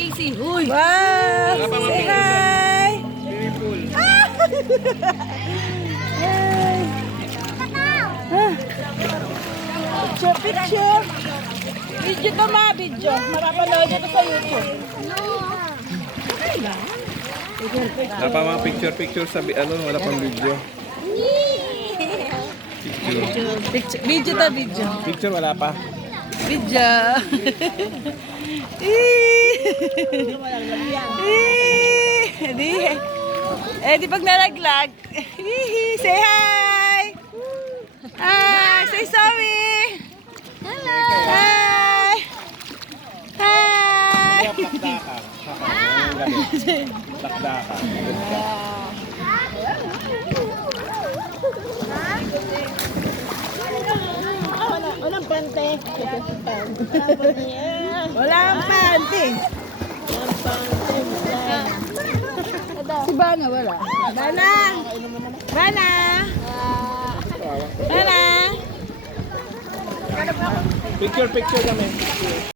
Casey. Uy! Wow! Wala pa Say mapinsan. hi! Swimming pool. Hi! Ah. Picture, picture! Video to ma, video. Mapapanood nyo to sa YouTube. Wala pa mga picture sa wala pang video. Picture. Video to, video. Picture wala pa. Video. Di pag nalaglag. Say hi! Hi! Say sorry! Hi! Hi! Lakda ka. Lakda ka. Walang pante. Walang pante. Si Bana wala. Bana! Bana! Bana! Picture kami.